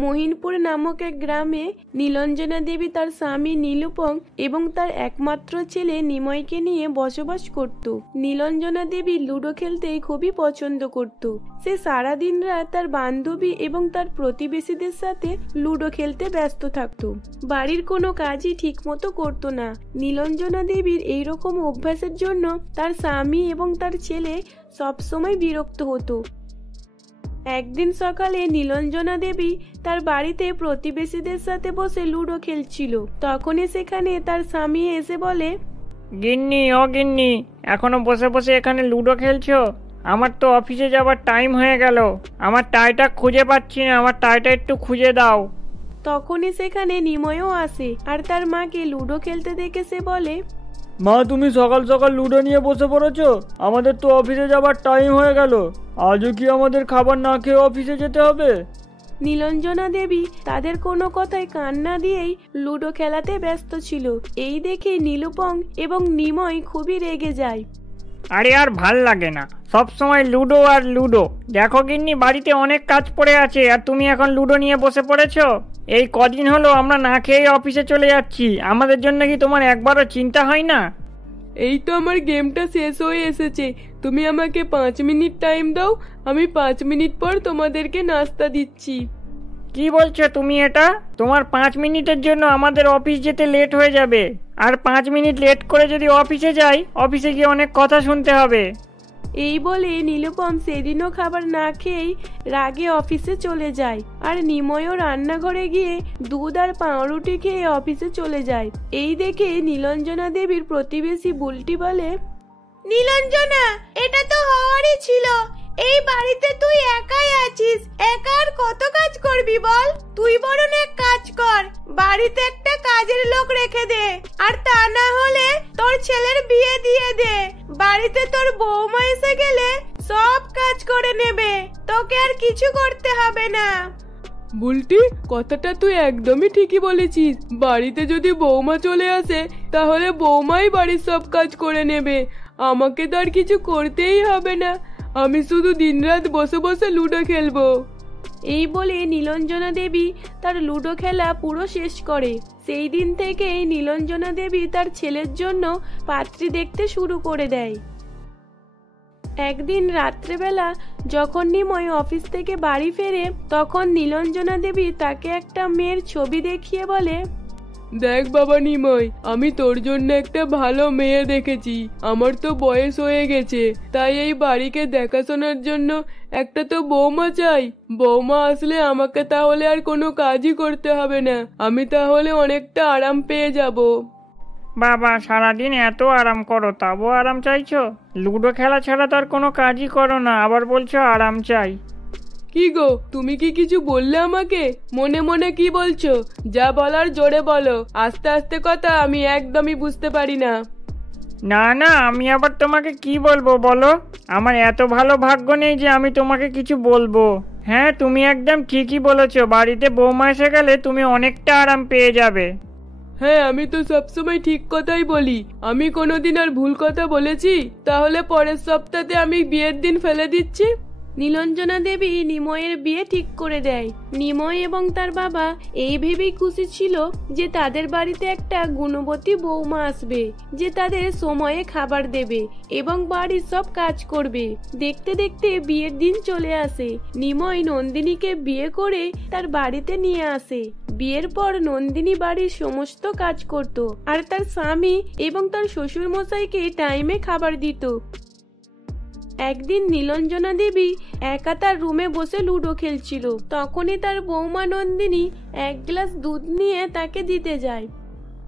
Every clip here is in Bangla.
মহিনপুর নামক এক গ্রামে নীলঞ্জনা দেবী তার স্বামী নীলুপং এবং তার একমাত্র ছেলে নিময়কে নিয়ে বসবাস করত। নীলঞ্জনা দেবী লুডো খেলতে খুবই পছন্দ করত। সে সারাদিন রাত তার বান্ধবী এবং তার প্রতিবেশীদের সাথে লুডো খেলতে ব্যস্ত থাকত। বাড়ির কোনো কাজই ঠিক মতো করতো না। নীলঞ্জনা দেবীর এইরকম অভ্যাসের জন্য তার স্বামী এবং তার ছেলে সবসময় বিরক্ত হতো। একদিন সকালে নীলঞ্জনা দেবী তার বাড়িতে প্রতিবেশীদের সাথে বসে লুডো খেলছিল। তখনই সেখানে তার স্বামী এসে বলে, গিন্নি ও গিন্নি, এখনো বসে বসে এখানে লুডো খেলছো? আমার তো অফিসে যাবার টাইম হয়ে গেল। আমার টাইটা খুঁজে পাচ্ছি না, আমার টাইটা একটু খুঁজে দাও। তখনই সেখানে নিময়ও আসে আর তার মাকে লুডো খেলতে দেখে সে বলে, মা, তুমি সকাল সকাল লুডো নিয়ে বসে পড়েছো? আমাদের তো অফিসে যাবার টাইম হয়ে গেল। আজও কি আমাদের খাবার না খেয়ে অফিসে যেতে হবে? নীলঞ্জনা দেবী তাদের কোনো কথায় কান না দিয়েই লুডো খেলাতে ব্যস্ত ছিল। এই দেখে নীলুপং এবং নিময় খুবই রেগে যায়। আরে আর ভাল লাগে না, সব সময় লুডো আর লুডো। দেখো গিন্নি, বাড়িতে অনেক কাজ পড়ে আছে আর তুমি এখন লুডো নিয়ে বসে পড়েছো। এই কদিন হলো আমরা না খেয়ে অফিসে চলে যাচ্ছি, আমাদের জন্য কি তোমার একবারও চিন্তা হয় না? এই তো আমার গেমটা শেষ হয়ে এসেছে, তুমি আমাকে 5 মিনিট টাইম দাও, আমি 5 মিনিট পর তোমাদেরকে নাস্তা দিচ্ছি। কি বলছো তুমি এটা? তোমার 5 মিনিটের জন্য আমাদের অফিস যেতে লেট হয়ে যাবে, আর 5 মিনিট লেট করে যদি অফিসে যাই, অফিসে গিয়ে অনেক কথা শুনতে হবে। এই বলে নীলুপম সেদিনও খাবার না খেয়েই রাগে অফিসে চলে যায়, আর নিময়ও রান্নাঘরে গিয়ে দুধ আর পাউরুটি খেয়ে অফিসে চলে যায়। এই দেখে নীলঞ্জনা দেবীর প্রতিবেশী বুলটি বলে, নীলঞ্জনা, এটা তো হওয়ারই ছিল। এই বাড়িতে তুই একাই আছিস, একা আর কত কাজ করবি বল? তুই বরং এক কাজ কর, বাড়িতে একটা কাজের লোক রেখে দে, আর তা না হলে তোর ছেলের বিয়ে দিয়ে দে। বাড়িতে তোর বৌমা এসে গেলে সব কাজ করে নেবে, তোকে আর কিছু করতে হবে না। বুলটি, কথাটা তুই একদমই ঠিকই বলেছিস। বাড়িতে যদি বৌমা চলে আসে তাহলে বৌমাই বাড়ির সব কাজ করে নেবে, আমাকে তো আর কিছু করতেই হবে না। আমি শুধু দিনরাত বসে বসে লুডো খেলবো। এই বলে নীলঞ্জনা দেবী তার লুডো খেলা পুরো শেষ করে। সেই দিন থেকেই নীলঞ্জনা দেবী তার ছেলের জন্য পাত্রী দেখতে শুরু করে দেয়। একদিন রাত্রেবেলা যখন নিময় অফিস থেকে বাড়ি ফেরে, তখন নীলঞ্জনা দেবী তাকে একটা মেয়ের ছবি দেখিয়ে বলে, দেখ বাবা নিময়, আমি তোর জন্য একটা ভালো মেয়ে দেখেছি। আমার তো বয়স হয়ে গেছে, তাই এই বাড়িকে দেখাশোনার জন্য একটা তো বৌমা চাই। বৌমা আসলে আমাকে তাহলে আর কোনো কাজই করতে হবে না, আমি তাহলে অনেকটা আরাম পেয়ে যাব। বাবা, সারাদিন এত আরাম করো, তাও আরাম চাইছো? লুডো খেলা ছাড়া তো আর কোনো কাজই করো না, আবার বলছো আরাম চাই। কি গো, তুমি কি কিছু বললে আমাকে? মনে মনে কি বলছো? যা বলার জোরে বলো, আস্তে আস্তে কথা আমি একদমই বুঝতে পারি না। না না, আমি আবার তোমাকে কি বলবো বলো? আমার এত ভালো ভাগ্য নেই যে আমি তোমাকে কিছু বলবো। হ্যাঁ, তুমি একদম ঠিকই বলেছো, বাড়িতে বৌমা এসে গেলে তুমি অনেকটা আরাম পেয়ে যাবে। হ্যাঁ, আমি তো সবসময় ঠিক কথাই বলি। আমি কোনোদিন আর ভুল কথা বলেছি? তাহলে পরের সপ্তাহে আমি বিয়ের দিন ফেলে দিচ্ছি। নীলঞ্জনা দেবী নিময়ের বিয়ে ঠিক করে দেয়। নিময় এবং তার বাবা এই ভেবেই খুশি ছিল যে তাদের বাড়িতে একটা গুণবতী বৌমা আসবে, যে তাদের সময়ে খাবার দেবে এবং বাড়ির সব কাজ করবে। দেখতে দেখতে বিয়ের দিন চলে আসে। নিময় নন্দিনীকে বিয়ে করে তার বাড়িতে নিয়ে আসে। বিয়ের পর নন্দিনী বাড়ির সমস্ত কাজ করত, আর তার স্বামী এবং তার শ্বশুর মশাইকে টাইমে খাবার দিত। একদিন নীলঞ্জনা দেবী একা তার রুমে বসে লুডো খেলছিল। তখনই তার বৌমা নন্দিনী এক গ্লাস দুধ নিয়ে তাকে দিতে যায়।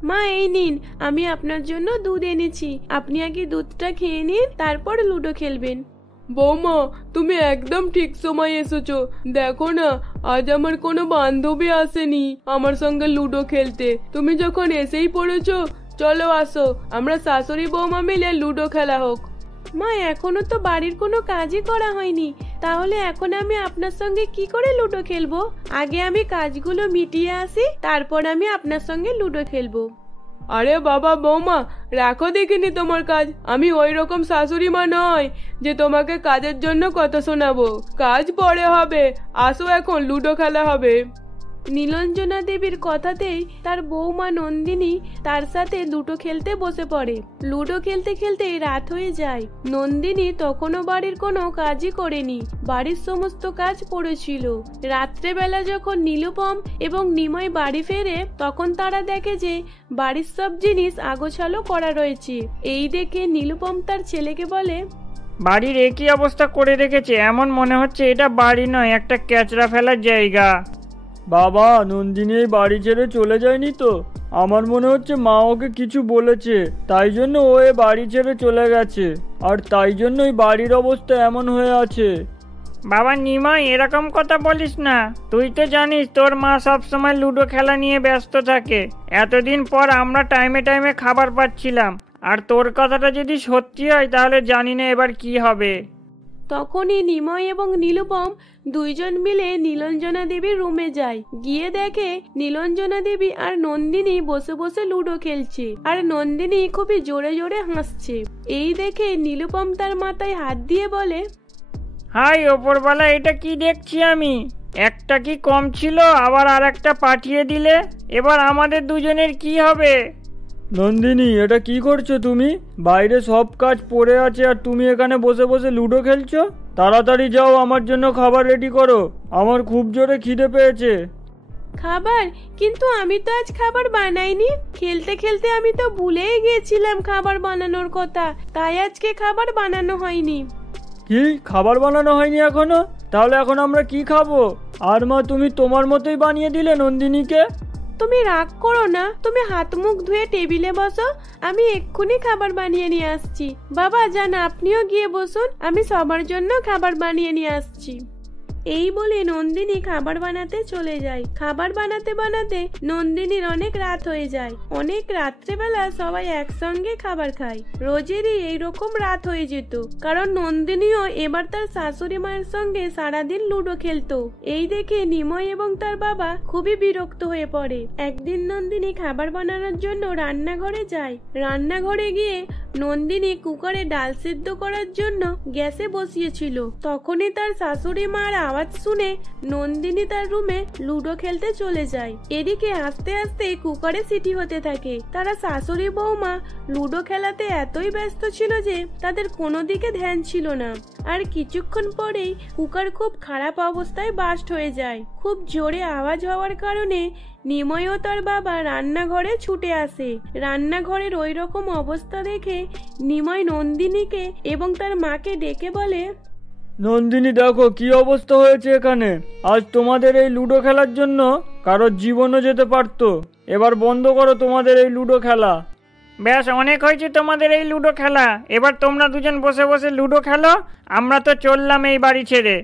মা, এই নিন, আমি আপনার জন্য দুধ এনেছি, আপনি আগে দুধটা খেয়ে নিন, তারপর লুডো খেলবেন। বৌমা, তুমি একদম ঠিক সময় এসেছো। দেখো না, আজ আমার কোনো বান্ধবী আসেনি আমার সঙ্গে লুডো খেলতে। তুমি যখন এসেই পড়েছো, চলো আসো, আমরা শাশুড়ি বৌমা মিলে লুডো খেলা হোক। মা, এখনো তো বাড়ির কোনো কাজই করা হয়নি, তাহলে এখন আমি আপনার সঙ্গে কি করে লুডো খেলবো? আগে আমি কাজগুলো মিটিয়ে আসি, তারপর আমি আপনার সঙ্গে লুডো খেলবো। আরে বাবা বৌমা, রাখো দেখিনি তোমার কাজ। আমি ওই রকম শাশুড়ি মা নয় যে তোমাকে কাজের জন্য কথা শোনাবো। কাজ পরে হবে, আসো এখন লুডো খেলা হবে। নীলাঞ্জনা দেবীর কথাতেই তার বৌমা নন্দিনী তার সাথে লুডো খেলতে বসে পড়ে। লুডো খেলতে খেলতে রাত হয়ে যায়। নন্দিনী তখনও বাড়ির কোনো কাজই করেনি, বাড়ির সমস্ত কাজ পড়েছিল। রাত্রেবেলা যখন নীলুপম এবং নিময় বাড়ি ফেরে তখন তারা দেখে যে বাড়ির সব জিনিস আগোছালো করা রয়েছে। এই দেখে নীলুপম তার ছেলেকে বলে, বাড়ির একই অবস্থা করে রেখেছে, এমন মনে হচ্ছে এটা বাড়ি নয়, একটা ক্যাচড়া ফেলার জায়গা। বাবা, নন্দিনী এই বাড়ি ছেড়ে চলে যায়নি তো? আমার মনে হচ্ছে মা ওকে কিছু বলেছে, তাই জন্য ও এ বাড়ি ছেড়ে চলে গেছে, আর তাই জন্যই বাড়ির অবস্থা এমন হয়ে আছে। বাবা নিমাই, এরকম কথা বলিস না। তুই তো জানিস তোর মা সব সময় লুডো খেলা নিয়ে ব্যস্ত থাকে। এতদিন পর আমরা টাইমে টাইমে খাবার পাচ্ছিলাম, আর তোর কথাটা যদি সত্যি হয় তাহলে জানি না এবার কি হবে। তখনই নিময় এবং নীলুপম দুইজন মিলে নীলাঞ্জনা দেবীর রুমে যায়। গিয়ে দেখে নীলাঞ্জনা দেবী আর নন্দিনী বসে বসে লুডো খেলছে, আর নন্দিনী খুবই জোরে জোরে হাসছে। এই দেখে নীলুপম তার মাথায় হাত দিয়ে বলে, হাই ওপরবেলা, এটা কি দেখছি আমি? একটা কি কম ছিল, আবার আর একটা পাঠিয়ে দিলে। এবার আমাদের দুজনের কি হবে? নন্দিনী, এটা কি করছো তুমি? বাইরে সব কাজ পড়ে আছে আর তুমি এখানে বসে বসে লুডো খেলছো? তাড়াতাড়ি যাও, আমার জন্য খাবার রেডি করো, আমার খুব জোরে খিদে পেয়েছে। খাবার? কিন্তু আমি তো আজ খাবার বানাইনি। খেলতে খেলতে আমি তো ভুলেই গিয়েছিলাম খাবার বানানোর কথা, তাই আজকে খাবার বানানো হয়নি। কি, খাবার বানানো হয়নি এখনো? তাহলে এখন আমরা কি খাবো? আর মা, তুমি তোমার মতোই বানিয়ে দিলে নন্দিনীকে। তুমি রাগ করো না, তুমি হাত মুখ ধুয়ে টেবিলে বসো, আমি এক্ষুনি খাবার বানিয়ে নিয়ে আসছি। বাবা যান, আপনিও গিয়ে বসুন, আমি সবার জন্য খাবার বানিয়ে নিয়ে আসছি। এই বলে নন্দিনী খাবার বানাতে চলে যায়। খাবার বানাতে বানাতে নন্দিনীর অনেক রাত হয়ে যায়। অনেক রাত্রেবেলা সবাই একসঙ্গে খাবার খায়। রোজেরই এইরকম রাত হয়ে যেত, কারণ নন্দিনীও এবার তার শাশুড়ি মায়ের সঙ্গে সারাদিন লুডো খেলতো। এই দেখে নিময় এবং তার বাবা খুবই বিরক্ত হয়ে পড়ে। একদিন নন্দিনী খাবার বানানোর জন্য রান্নাঘরে যায়। রান্নাঘরে গিয়ে নন্দিনী কুকারে ডাল সিদ্ধ করার জন্য গ্যাসে বসিয়েছিল। তখনই তার শাশুড়ি মার আওয়াজ শুনে নন্দিনী তার রুমে লুডো খেলতে চলে যায়। এদিকে আস্তে আস্তে কুকারে সিটি হতে থাকে। তারা শাশুড়ি বৌমা লুডো খেলাতে এতই ব্যস্ত ছিল যে তাদের কোনো দিকে ধ্যান ছিল না। আর কিছুক্ষণ পরেই কুকার খুব খারাপ অবস্থায় বাস্ট হয়ে যায়। খুব জোরে আওয়াজ হওয়ার কারণে নিময় ও তার বাবা রান্নাঘরে ছুটে আসে। রান্নাঘরের ওই রকম অবস্থা দেখে নিময় নন্দিনীকে এবং তার মাকে ডেকে বলে, নন্দিনী, দেখো কি অবস্থা হয়েছে এখানে। আজ তোমাদের এই লুডো খেলার জন্য কারোর জীবনও যেতে পারতো। এবার বন্ধ করো তোমাদের এই লুডো খেলা। ব্যাস, অনেক হয়েছে তোমাদের এই লুডো খেলা। এবার তোমরা দুজন বসে বসে লুডো খেলো, আমরা তো চললাম এই বাড়ি ছেড়ে।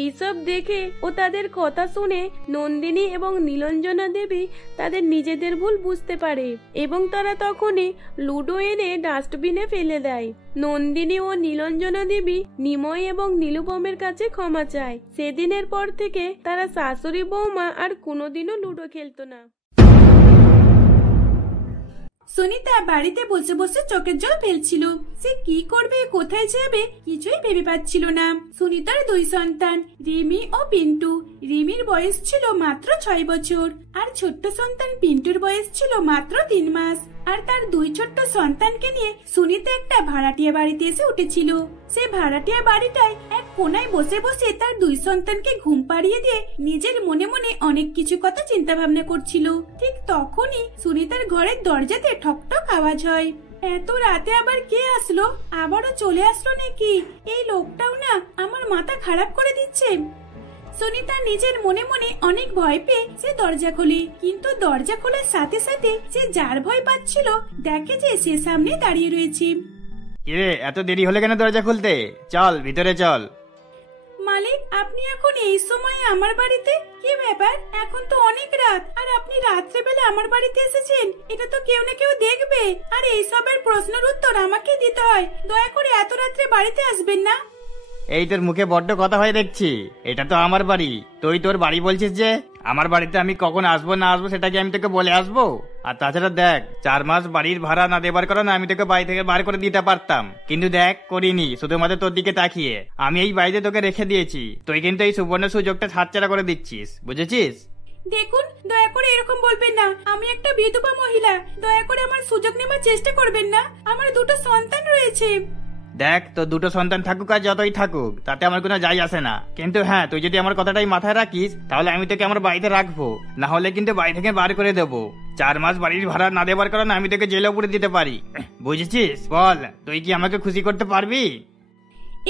এইসব দেখে ও তাদের কথা শুনে নন্দিনী এবং নীলাঞ্জনা দেবী তাদের নিজেদের ভুল বুঝতে পারে এবং তারা তখনই লুডো এনে ডাস্টবিনে ফেলে দেয়। নন্দিনী ও নীলাঞ্জনা দেবী নিময় এবং নীলুপমের কাছে ক্ষমা চায়। সেদিনের পর থেকে তারা শাশুড়ি বৌমা আর কোনোদিনও লুডো খেলতো না। সুনিতা বাড়িতে বসে বসে চোখের জল ফেলছিল। সে কি করবে, কোথায় যাবে, কিছুই ভেবে পাচ্ছিল না। সুনিতার দুই সন্তান রিমি ও পিন্টু। রিমির বয়স ছিল মাত্র 6 বছর আর ছোট্ট সন্তান পিন্টুর বয়স ছিল মাত্র 3 মাস। আর তার দুই ছোট্ট সন্তানকে নিয়ে সুনিতা একটা ভাড়াটিয়া বাড়িতে এসে উঠেছিল। সে ভাড়াটিয়া বাড়িটায় এক কোনায় বসে বসে তার দুই সন্তানকে ঘুম পাড়িয়ে দিয়ে নিজের মনে মনে অনেক কিছু কথা চিন্তা ভাবনা করছিল। ঠিক তখনই সুনিতার ঘরের দরজাতে ঠকঠক আওয়াজ হয়। এত রাতে আবার কে আসলো? আবারও চলে আসলো নাকি? এই লোকটাও না আমার মাথা খারাপ করে দিচ্ছে। সুনিতা নিজের মনে মনে অনেক ভয় পেয়ে সে দরজা খোলে, কিন্তু দরজা খোলার সাথে সাথে সে যার ভয় পাচ্ছিল দেখে যে সে সামনে দাঁড়িয়ে রয়েছে। কিরে, এত দেরি হলে কেন দরজা খুলতে? চল ভিতরে চল। মালিক, আপনি এখন এই সময় আমার বাড়িতে? কি ব্যাপার, এখন তো অনেক রাত আর আপনি রাত্রেবেলা আমার বাড়িতে এসেছেন। এটা তো কেউ না কেউ দেখবে, আর এইসবের প্রশ্নের উত্তর আমাকে দিতে হয়। দয়া করে এত রাত্রে বাড়িতে আসবেন না। এই তোর মুখে বড্ড কথা হয় দেখছি। এটা তো আমার বাড়ি, তুই তোর বাড়ি বলছিস যে? আমার বাড়িতে আমি কখন আসবো না আসবো সেটা কি আমি তোকে বলে আসবো? আর তাছাড়া দেখ, 4 মাস বাড়ির ভাড়া না দেবার কারণে আমি তোকে বাড়ি থেকে বার করে দিতে পারতাম, কিন্তু দেখ করিনি, শুধুমাত্র তোর দিকে তাকিয়ে। আমি এই বাড়িতে তোকে রেখে দিয়েছি, তুই কিন্তু এই সুবর্ণ সুযোগটা হাতছাড়া করে দিচ্ছিস, বুঝেছিস? দেখুন, দয়া করে এরকম বলবেন না। আমি একটা বিধবা মহিলা, দয়া করে আমার সুযোগ নেবার চেষ্টা করবেন না। আমার দুটো সন্তান রয়েছে। দেখ, তো দুটো সন্তান থাকুক আর যতই থাকুক, তাতে আমার কোনো যাই আসে না। কিন্তু হ্যাঁ, তুই যদি আমার কথাটাই মাথায় রাখিস, তাহলে আমি তোকে আমার বাড়িতে রাখবো, না হলে কিন্তু বাড়ি থেকে বার করে দেবো। 4 মাস বাড়ির ভাড়া না দেবার কারণে আমি তোকে জেলে পুরে দিতে পারি। বুঝেছিস? বল, তুই কি আমাকে খুশি করতে পারবি?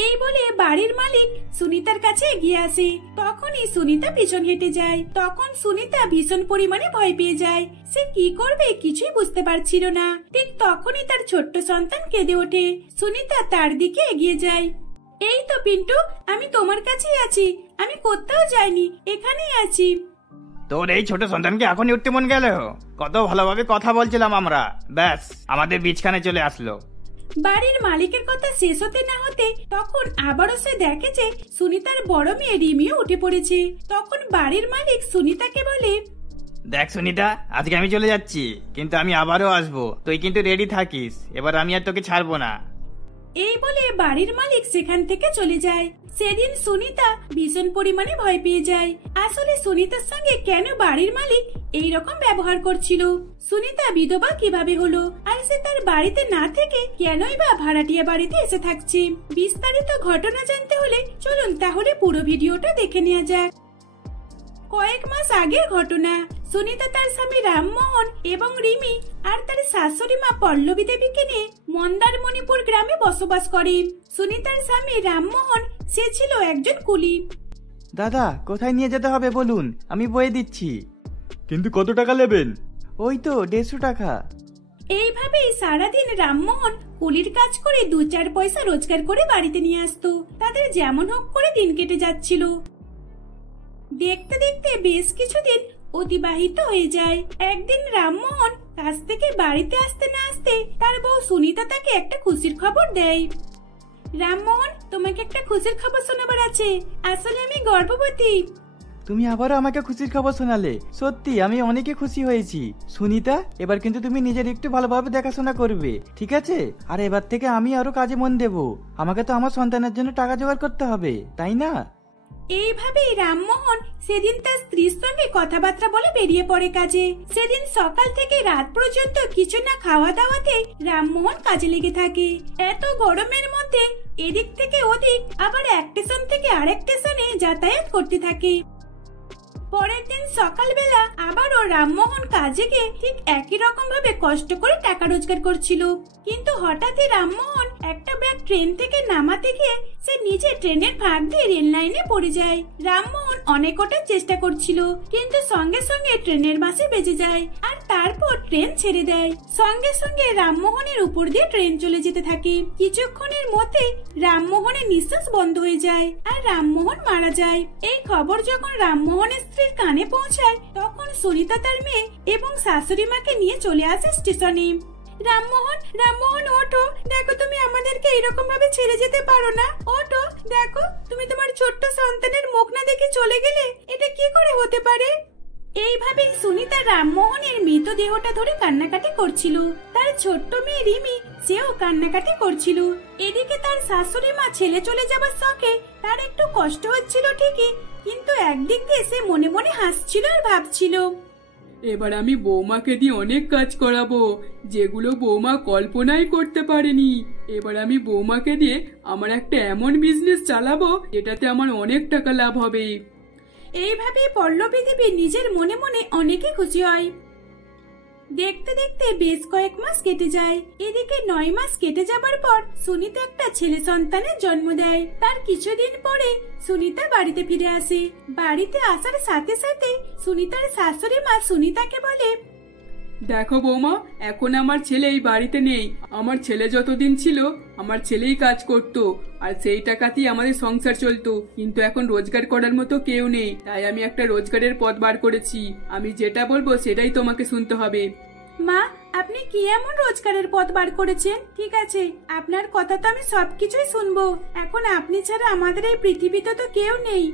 এই বলে বাড়ির মালিক সুনিতার কাছে এগিয়ে আসে। তখনই সুনিতা পিছন হেঁটে যায়। তখন সুনিতা ভীষণ পরিমাণে ভয় পেয়ে যায়। সে কি করবে কিছুই বুঝতে পারছিল না। ঠিক তখনই তার ছোট্ট সন্তান কেঁদে ওঠে। সুনিতা তার দিকে এগিয়ে যায়। এই তো পিন্টু, আমি তোমার কাছেই আছি। আমি কোথাও যাইনি, এখানেই আছি। তোর এই ছোট সন্তানকে এখনই উঠতে মন গেল? কত ভালোভাবে কথা বলছিলাম আমরা, ব্যাস আমাদের বীজখানে চলে আসলো। বাড়ির মালিকের কথা শেষ হতে না হতে তখন আবারও সে দেখে যে সুনিতার বড় মেয়ে রিমিও উঠে পড়েছে। তখন বাড়ির মালিক সুনিতাকে বলে, দেখ সুনিতা, আজকে আমি চলে যাচ্ছি, কিন্তু আমি আবারও আসবো। তুই কিন্তু রেডি থাকিস, এবার আমি আর তোকে ছাড়বো না। এই বলে বাড়ির মালিক সেখান থেকে চলে যায়। সেদিন সুনিতা ভীষণ পরিমাণে ভয় পেয়ে যায়। আসলে সুনিতার সঙ্গে কেন বাড়ির মালিক এই রকম ব্যবহার করছিল? সুনিতা বিধবা কিভাবে হলো? আর সে তার বাড়িতে না থেকে কেনই বা ভাড়াটিয়া বাড়িতে এসে থাকছে? বিস্তারিত ঘটনা জানতে হলে চলুন তাহলে পুরো ভিডিওটা দেখে নেওয়া যাক। কয়েক মাস আগের ঘটনা। সুনিতা তার স্বামী রামমোহন এবং রিমি আর তার শাশুড়ি মা পল্লবী দেবীকে নিয়ে মন্দারমণিপুর গ্রামে বসবাস করে। সুনিতার স্বামী রামমোহন সে ছিল একজন কুলি। দাদা, কোথায় নিয়ে যেতে হবে বলুন, আমি বয়ে দিচ্ছি। কিন্তু কত টাকা নেবেন? ওই তো 150 টাকা। এইভাবেই সারাদিন রামমোহন কুলির কাজ করে 2-4 পয়সা রোজগার করে বাড়িতে নিয়ে আসতো। তাদের যেমন হোক করে দিন কেটে যাচ্ছিল। দেখতে দেখতে বেশ কিছুদিন অতিবাহিত হয়ে যায়। একদিন রামমোহন কাজ থেকে বাড়িতে আসতে না আসতে তার বউ সুনিতা তাকে একটা খুশির খবর দেয়। রামমোহন, তোমাকে একটা খুশির খবর শোনাবার আছে। আসলে আমি গর্ভবতী। তুমি আবারও আমাকে খুশির খবর শোনালে। সত্যি আমি অনেকে খুশি হয়েছি। সুনিতা, এবার কিন্তু তুমি নিজের একটু ভালোভাবে দেখাশোনা করবে, ঠিক আছে? আর এবার থেকে আমি আরো কাজে মন দেব। আমাকে তো আমার সন্তানের জন্য টাকা জোগাড় করতে হবে, তাই না? এইভাবেই রামমোহন সেদিন তার স্ত্রীর সঙ্গে কথাবার্তা বলে বেরিয়ে পড়ে কাজে। সেদিন সকাল থেকে রাত পর্যন্ত কিছু না খাওয়া দাওয়াতে রামমোহন কাজে লেগে থাকে। এত গরমের মধ্যে এদিক থেকে ওদিক আবার এক স্টেশন থেকে আরেক স্টেশনে যাতায়াত করতে থাকে। পরের দিন সকালবেলা আবারও রামমোহন কাজে গিয়ে ঠিক একই রকম ভাবে কষ্ট করে টাকা রোজগার করছিল। কিন্তু হঠাৎই রামমোহন একটা ব্যাগ ট্রেন থেকে নামাতে গিয়ে সে নিজে ট্রেনের ফাঁক দিয়ে রেল লাইনে পড়ে যায়। রামমোহন অনেক ওঠার চেষ্টা করছিল, কিন্তু সঙ্গে সঙ্গে ট্রেনের বাসে বেজে যায় আর তারপর ট্রেন ছেড়ে দেয়। সঙ্গে সঙ্গে রামমোহনের উপর দিয়ে ট্রেন চলে যেতে থাকে। কিছুক্ষণের মধ্যে রামমোহনের নিঃশ্বাস বন্ধ হয়ে যায় আর রামমোহন মারা যায়। এই খবর যখন রামমোহনের স্ত্রীর কানে পৌঁছায় তখন সুনিতা তার মেয়ে এবং শাশুড়ি মাকে নিয়ে চলে আসে স্টেশনে। রামমোহন, রামমোহন ওঠো, দেখো তুমি আমাদেরকে এরকম ভাবে ছেড়ে যেতে পারো না। ওঠো, দেখো তুমি তোমার ছোট্ট সন্তানের মুখ না দেখে চলে গেলে, এটা কি করে হতে পারে? এইভাবে সুনিতা রামমোহনের মৃতদেহটা ধরে কান্নাকাটি করছিল। তার ছোট্ট মেয়ে রিমি সেও কান্নাকাটি করছিল। এদিকে তার শাশুড়ি মা ছেলে চলে যাবার শখে তার একটু কষ্ট হচ্ছিল ঠিকই, কিন্তু একদিক দিয়ে সে মনে মনে হাসছিল আর ভাবছিল, এবার আমি বৌমাকে দিয়ে অনেক কাজ করাবো, যেগুলো বৌমা কল্পনাই করতে পারেনি। এবার আমি বৌমাকে দিয়ে আমার একটা এমন বিজনেস চালাবো যেটাতে আমার অনেক টাকা লাভ হবে। এইভাবে পল্লবী দেবী নিজের মনে মনে অনেকে খুশি হয়। দেখতে দেখতে বেশ কয়েক মাস কেটে যায়। এদিকে 9 মাস কেটে যাবার পর সুনিতা একটা ছেলে সন্তানের জন্ম দেয়। তার কিছুদিন পরে সুনিতা বাড়িতে ফিরে আসে। বাড়িতে আসার সাথে সাথে সুনিতার শাশুড়ি মা সুনিতাকে বলে, দেখো বৌমা, এখন আমার ছেলে এই বাড়িতে নেই। আমার ছেলে যতদিন ছিল আমার ছেলেই কাজ করতো আর সেই টাকাতেই আমাদের সংসার চলতো। কিন্তু এখন রোজগার করার মতো কেউ নেই, তাই আমি একটা রোজগারের পথ বার করেছি। আমি যেটা বলবো সেটাই তোমাকে শুনতে হবে। মা, আপনি কি এমন রোজগারের পথ বার করেছেন? ঠিক আছে, আপনার কথা তো আমি সবকিছুই শুনবো। এখন আপনি ছাড়া আমাদের এই পৃথিবীতে তো কেউ নেই।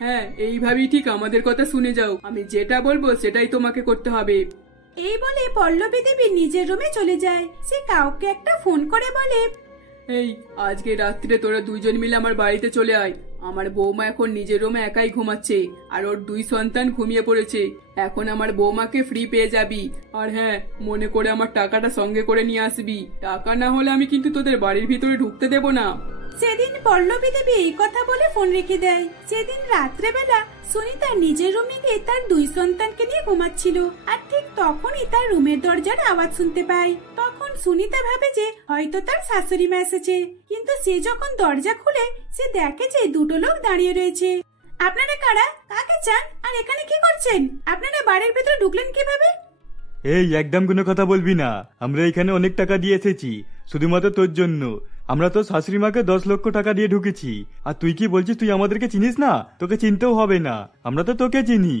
হ্যাঁ, এইভাবেই ঠিক আমাদের কথা শুনে যাও। আমি যেটা বলবো সেটাই তোমাকে করতে হবে। এই বলে পল্লবী দেবী নিজের রুমে চলে যায়। সে কাউকে একটা ফোন করে বলে, এই আজকে রাত্রিরে তোরা দুইজন মিলে আমার বাড়িতে চলে আয়। আমার বৌমা এখন নিজের রুমে একাই ঘুমাচ্ছে আর ওর 2 সন্তান ঘুমিয়ে পড়েছে। এখন আমার বৌমাকে ফ্রি পেয়ে যাবি। আর হ্যাঁ, মনে করে আমার টাকাটা সঙ্গে করে নিয়ে আসবি। টাকা না হলে আমি কিন্তু তোদের বাড়ির ভিতরে ঢুকতে দেব না। সেদিন পল্লবী দেবী এই কথা বলে ফোন রেখে দেয়। সেদিন রাত্রেবেলা সুনিতা নিজের রুমে গিয়ে তার 2 সন্তানকে নিয়ে ঘুমাচ্ছিল। আর ঠিক তখনই তার রুমের দরজার আওয়াজ শুনতে পায়। তখন সুনিতা ভাবে যে হয়তো তার শাশুড়ি মা এসেছে, কিন্তু সে যখন দরজা খুলে সে দেখে যে 2টো লোক দাঁড়িয়ে রয়েছে। আপনারা কারা? কাকে চান? আর এখানে কি করছেন? আপনারা বাড়ির ভেতরে ঢুকলেন কিভাবে? এই একদম কোনো কথা বলবি না। আমরা এখানে অনেক টাকা দিয়ে এসেছি শুধুমাত্র তোর জন্য। আমরা তো শাশুড়ি মাকে 10 লক্ষ টাকা দিয়ে ঢুকেছি। আর তুই কি বলছিস তুই আমাদেরকে চিনিস না? তোকে চিনতেও হবে না, আমরা তো তোকে চিনি।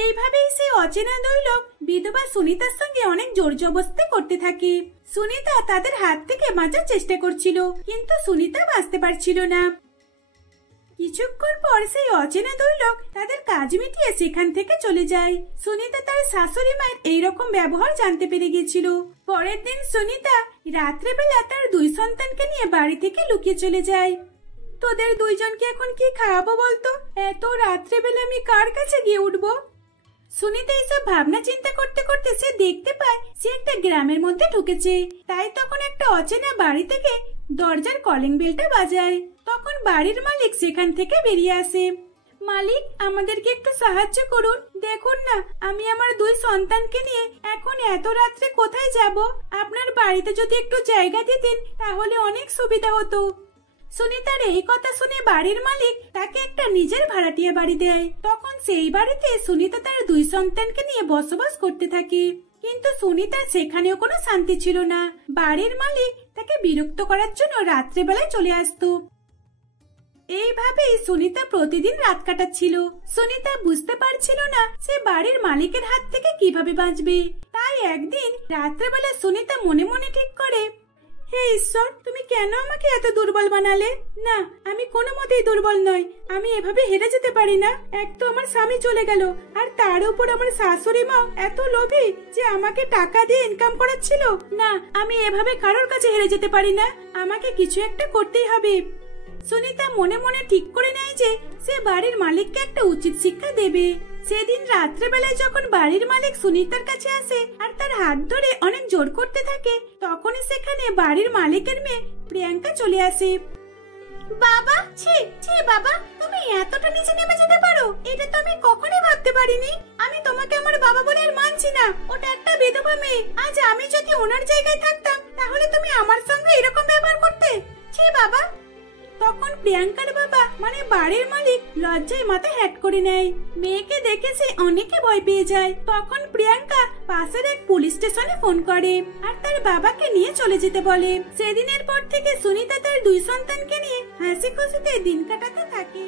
এইভাবেই সে অচেনা 2 লোক বিধবা সুনিতার সঙ্গে অনেক জোর জবরদস্তি করতে থাকে। সুনিতা তাদের হাত থেকে বাঁচার চেষ্টা করছিল, কিন্তু সুনিতা বাঁচতে পারছিল না। কিছুক্ষণ পর সেই অচেনা 2 লোক তাদের কাজ মিটিয়ে সেখান থেকে চলে যায়। সুনিতা তার শাশুড়ি মায়ের এইরকম ব্যবহার জানতে পেরে গিয়েছিল। পরের দিন সুনিতা রাত্রেবেলা তার 2 সন্তানকে নিয়ে বাড়ি থেকে লুকিয়ে চলে যায়। তোদের 2 জনকে এখন কি খাওয়াবো বলতো? এত রাত্রেবেলা আমি কার কাছে গিয়ে উঠবো? সুনিতা এইসব ভাবনা চিন্তা করতে করতে সে দেখতে পায় সে একটা গ্রামের মধ্যে ঢুকেছে। তাই তখন একটা অচেনা বাড়ি থেকে দরজার কলিং বেলটা বাজায়। তখন বাড়ির মালিক সেখান থেকে বেরিয়ে আসে। মালিক, আমাদেরকে একটু সাহায্য করুন। দেখুন না, আমি আমার 2 সন্তানকে নিয়ে এখন এত রাত্রে কোথায় যাব? আপনার বাড়িতে যদি একটু জায়গা দিতেন তাহলে অনেক সুবিধা হতো। সুনিতার এই কথা শুনে বাড়ির মালিক তাকে একটা নিজের ভাড়াটিয়া বাড়ি দেয়। তখন সেই বাড়িতে সুনিতা তার 2 সন্তানকে নিয়ে বসবাস করতে থাকে। কিন্তু সুনিতার সেখানেও কোনো শান্তি ছিল না। বাড়ির মালিক তাকে বিরক্ত করার জন্য রাত্রেবেলায় চলে আসতো। এইভাবেই সুনিতা প্রতিদিন রাত কাটাচ্ছিল। সুনিতা বুঝতে পারছিল না সে বাড়ির মালিকের হাত থেকে কিভাবে বাঁচবে। তাই একদিন রাত্রেবেলা সুনিতা মনে মনে ঠিক করে, হে ঈশ্বর, তুমি কেন আমাকে এত দুর্বল বানালে? না, আমি কোনো মতেই দুর্বল নই। আমি এভাবে হেরে যেতে পারি না। এক তো আমার স্বামী চলে গেল, আর তার উপর আমার শাশুড়ি মা এত লোভী যে আমাকে টাকা দিয়ে ইনকাম করাচ্ছিল। না, আমি এভাবে কারোর কাছে হেরে যেতে পারি না। আমাকে কিছু একটা করতেই হবে। সুনিতা মনে মনে ঠিক করে নেয় যে সে বাড়ির মালিককে একটা উচিত শিক্ষা দেবে। সেদিন রাত্রেবেলায় যখন বাড়ির মালিক সুনিতার কাছে আসে আর তার হাত ধরে অনেক জোর করতে থাকে, তখনই সেখানে বাড়ির মালিকের মেয়ে প্রিয়াঙ্কা চলে আসে। বাবা, ছি ছি বাবা, তুমি এতটা নিচে নেমে যেতে পারো এটা তো আমি কখনোই ভাবতে পারিনি। আমি তোমাকে আমার বাবা বলে আর মানছি না। ওটা একটা বিধবা মেয়ে। আজ আমি যদি ওনার জায়গায় থাকতাম তাহলে তুমি আমার সঙ্গে এরকম ব্যবহার করতে? ছি বাবা। তখন প্রিয়াঙ্কার বাবা মানে বাড়ির মালিক লজ্জায় মাথা হ্যাট করে নেয়। মেয়েকে দেখে সে অনেকে ভয় পেয়ে যায়। তখন প্রিয়াঙ্কা পাশের এক পুলিশ স্টেশনে ফোন করে আর তার বাবাকে নিয়ে চলে যেতে বলে। সেদিনের পর থেকে সুনিতা তার 2 সন্তানকে নিয়ে হাসি খুশিতে দিন কাটাতে থাকে।